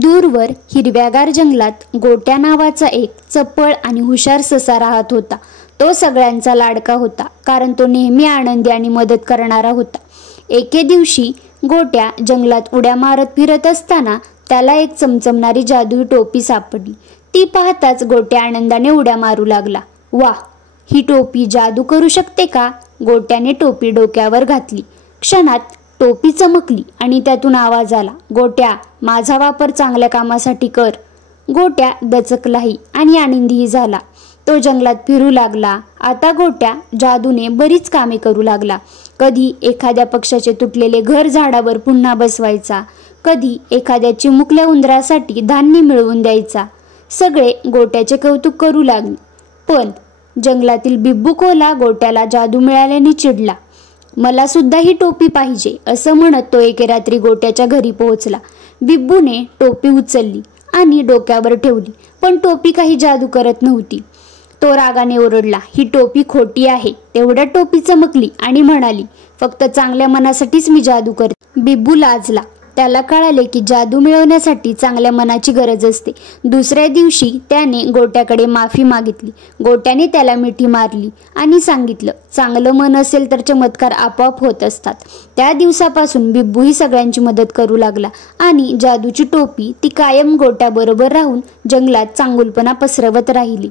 दूरवर हिरव्यागार जंगलात गोट्या नावाचा एक चपळ आणि हुशार ससा राहत होता। तो सगळ्यांचा लाडका होता, कारण तो नेहमी आनंदी आणि मदत करणारा होता। एके दिवशी गोट्या जंगलात उड्या मारत फिरत असताना त्याला एक चमचमणारी जादुई टोपी सापडली। ती पाहताच गोट्या आनंदाने उड्या मारू लागला। वाह, ही टोपी जादू करू शकते का? गोट्याने टोपी डोक्यावर घातली। क्षणात टोपी चमकली आणि त्यातून आवाज आला, गोट्या, माझा वापर चांगल्या कामासाठी कर। गोट्या दचकलाही आणि आनंदीही झाला। तो जंगलात फिरू लागला। आता गोट्या जादूने बरीच कामे करू लागला। कधी एखाद्या पक्षाचे तुटलेले घर झाडावर पुन्हा बसवायचा, कधी एखाद्या चिमुकल्या उंदरासाठी धान्य मिळवून द्यायचा। सगळे गोट्याचे कौतुक करू लागले। पण जंगलातील बिब्बू कोल्हा गोट्याला जादू मिळाल्याने चिडला। मला सुद्धा ही टोपी पाहिजे, असं म्हणत तो एके रात्री गोट्याच्या घरी पोहोचला। बिब्बूने टोपी उचलली आणि डोक्यावर ठेवली, पण टोपी काही जादू करत नव्हती। तो रागाने ओरडला, ही टोपी खोटी आहे। तेवढ्यात टोपी चमकली आणि म्हणाली, फक्त चांगल्या मनासाठीच मी जादू करते। बिब्बू लाजला। त्याला कळाले की जादू मिळवण्यासाठी चांगल्या मनाची गरज असते। दुसऱ्या दिवशी त्याने गोट्याकडे माफी मागितली। गोट्याने त्याला मिठी मारली आणि सांगितलं, चांगलं मन असेल तर चमत्कार आपोआप होत असतात। त्या दिवसापासून बिब्बूही सगळ्यांची मदत करू लागला आणि जादूची टोपी ती कायम गोट्याबरोबर राहून जंगलात चांगुलपणा पसरवत राहिली।